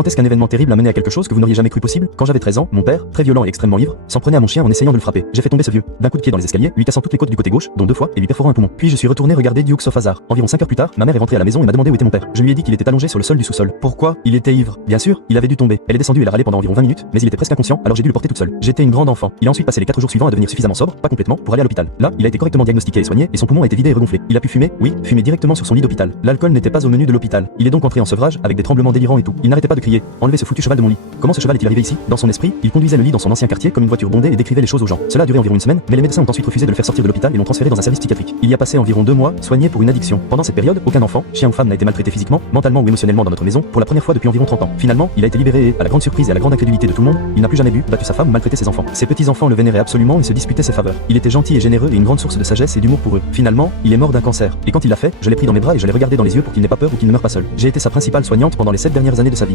Quand est-ce qu'un événement terrible a mené à quelque chose que vous n'auriez jamais cru possible? Quand j'avais 13 ans, mon père, très violent et extrêmement ivre, s'en prenait à mon chien en essayant de le frapper. J'ai fait tomber ce vieux d'un coup de pied dans les escaliers, lui cassant toutes les côtes du côté gauche, dont 2 fois, et lui perforant un poumon. Puis je suis retourné regarder Dukes of Hazzard. Environ 5 heures plus tard, ma mère est rentrée à la maison et m'a demandé où était mon père. Je lui ai dit qu'il était allongé sur le sol du sous-sol. Pourquoi? Il était ivre. Bien sûr, il avait dû tomber. Elle est descendue et l'a râlé pendant environ 20 minutes, mais il était presque inconscient, alors j'ai dû le porter toute seule. J'étais une grande enfant. Il a ensuite passé les 4 jours suivants à devenir suffisamment sobre, pas complètement, pour aller à l'hôpital. Là, il a été correctement diagnostiqué et soigné, et son poumon a été vidé et regonflé. Il a pu fumer, oui, fumer directement sur son lit d'hôpital. L'alcool n'était pas au menu de l'hôpital. Il est donc entré en sevrage avec des tremblements délirants et tout. Il n'arrêtait pas de crier: enlevez ce foutu cheval de mon lit. Comment ce cheval est-il arrivé ici? Dans son esprit, il conduisait le lit dans son ancien quartier comme une voiture bondée et décrivait les choses aux gens. Cela a duré environ une semaine, mais les médecins ont ensuite refusé de le faire sortir de l'hôpital et l'ont transféré dans un service psychiatrique. Il y a passé environ 2 mois, soigné pour une addiction. Pendant cette période, aucun enfant, chien ou femme n'a été maltraité physiquement, mentalement ou émotionnellement dans notre maison, pour la première fois depuis environ 30 ans. Finalement, il a été libéré et, à la grande surprise et à la grande incrédulité de tout le monde, il n'a plus jamais bu, battu sa femme ou maltraité ses enfants. Ses petits-enfants le vénéraient absolument et se disputaient ses faveurs. Il était gentil et généreux et une grande source de sagesse et d'humour pour eux. Finalement, il est mort d'un cancer. Et quand il l'a fait, je l'ai pris dans mes bras et je l'ai regardé dans les yeux pour qu'il n'ait pas peur ou qu'il ne meure pas seul. J'ai été sa principale soignante pendant les 7 dernières années de sa vie.